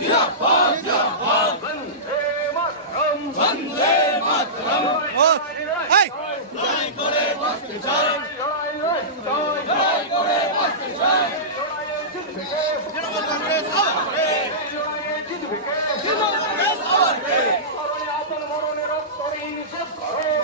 জিন্দাবাদ জিন্দাবাদ বন্দে মাতরম এই জয় করে বাঁচতে চাই জয় করে বাঁচতে চাই তৃণমূল কংগ্রেস আওয়াজে তৃণমূল কংগ্রেস আওয়াজে আপন মরণের রক্ত নিষেধ করো